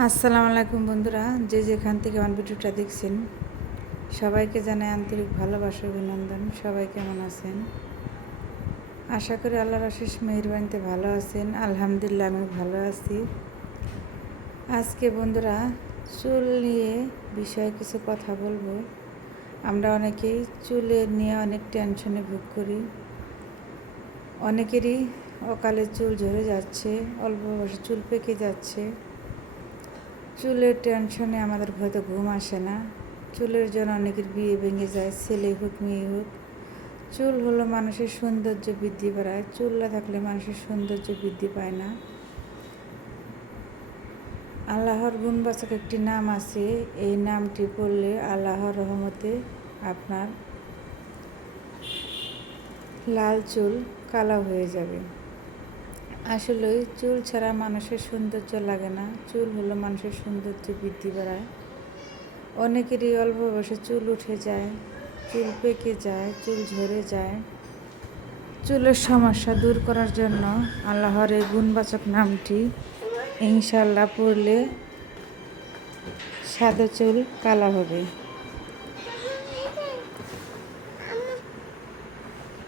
আসসালামু আলাইকুম বন্ধুরা, যে যেখান থেকে আমার ভিডিওটা দেখছেন সবাইকে জানাই আন্তরিক ভালোবাসা অভিনন্দন। সবাই কেমন আছেন? আশা করি আল্লাহর অশেষ মেহেরবানিতে ভালো আছেন। আলহামদুলিল্লাহ আমি ভালো আছি। আজকে বন্ধুরা চুল নিয়ে বিষয়ে কিছু কথা বলবো। আমরা অনেকেই চুলের নিয়ে অনেক টেনশনে ভোগ করি। অনেকেরই অকালে চুল ঝরে যাচ্ছে, অল্প বয়সে চুল পেকে যাচ্ছে। চুলের টেনশনে আমাদের হয়তো ঘুম আসে না। চুলের জন্য অনেকের বিয়ে ভেঙে যায়, ছেলে হোক মেয়ে হোক। চুল হলো মানুষের সৌন্দর্য বৃদ্ধি পায়। চুল না থাকলে মানুষের সৌন্দর্য বৃদ্ধি পায় না। আল্লাহর গুণবাচক একটি নাম আছে, এই নামটি পড়লে আল্লাহর রহমতে আপনার লাল চুল কালো হয়ে যাবে। আসলে চুল ছাড়া মানুষের সৌন্দর্য লাগে না। চুল হলো মানুষের সৌন্দর্য বৃদ্ধি বাড়ায়। অনেকেরই অল্প বয়সে চুল উঠে যায়, চুল পেকে যায়, চুল ঝরে যায়। চুলের সমস্যা দূর করার জন্য আল্লাহর এই গুণবাচক নামটি ইনশাআল্লাহ পড়লে সাদা চুল কালো হবে।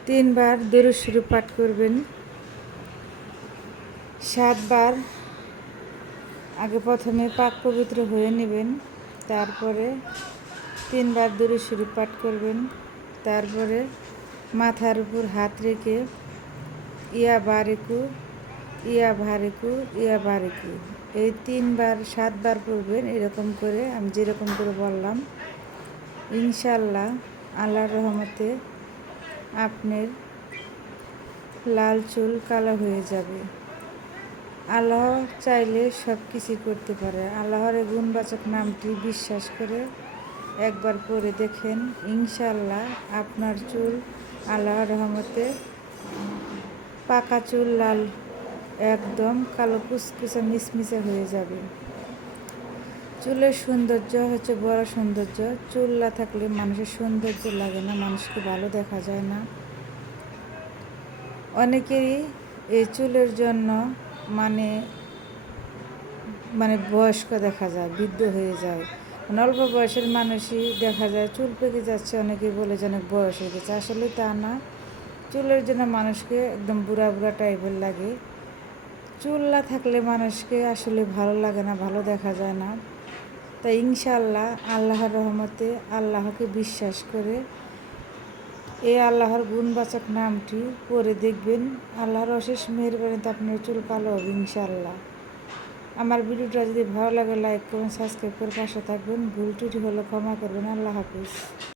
3 বার দুরূদ শরীফ পাঠ করবেন। 7 বার আগে প্রথমে পাক পবিত্র হয়ে নেবেন, তারপরে 3 বার দুরূদ শরীফ পাঠ করবেন। তারপরে মাথার উপর হাত রেখে ইয়া বারিকু, ইয়া ভারিকু, ইয়া বারিকু এই 3 বার 7 বার পড়বেন। এরকম করে আমি যেরকম করে বললাম, ইনশাআল্লাহ আল্লাহর রহমতে আপনার লাল চুল কালো হয়ে যাবে। আল্লাহ চাইলে সব কিছুই করতে পারে। আল্লাহর এই গুণবাচক নামটি বিশ্বাস করে একবার পরে দেখেন, ইনশাআল্লাহ আপনার চুল আল্লাহর রহমতে পাকা চুল লাল, একদম কালো কুচকুচে মিচমিচে হয়ে যাবে। চুলের সৌন্দর্য হচ্ছে বড় সৌন্দর্য। চুল না থাকলে মানুষের সৌন্দর্য লাগে না, মানুষকে ভালো দেখা যায় না। অনেকেরই এই চুলের জন্য মানে মানে বয়স্ক দেখা যায়, বৃদ্ধ হয়ে যায়। অল্প বয়সের মানুষই দেখা যায় চুল পেকে যাচ্ছে, অনেকেই বলে যে অনেক বয়স হয়ে গেছে। আসলে তা না। চুলের জন্য মানুষকে একদম বুড়া বুড়া টাইপের লাগে। চুল না থাকলে মানুষকে আসলে ভালো লাগে না, ভালো দেখা যায় না। তাই ইনশাআল্লাহ আল্লাহর রহমতে আল্লাহকে বিশ্বাস করে এই আল্লাহর গুণবাচক নামটি পড়ে দেখবেন, আল্লাহর অশেষ মেহেরবানিতে আপনার চুল কালো হবে ইনশাআল্লাহ। আমার ভিডিওটা যদি ভালো লাগে লাইক করুন, সাবস্ক্রাইব করে পাশে থাকবেন। ভুল ত্রুটি হলে ক্ষমা করবেন। আল্লাহ হাফিজ।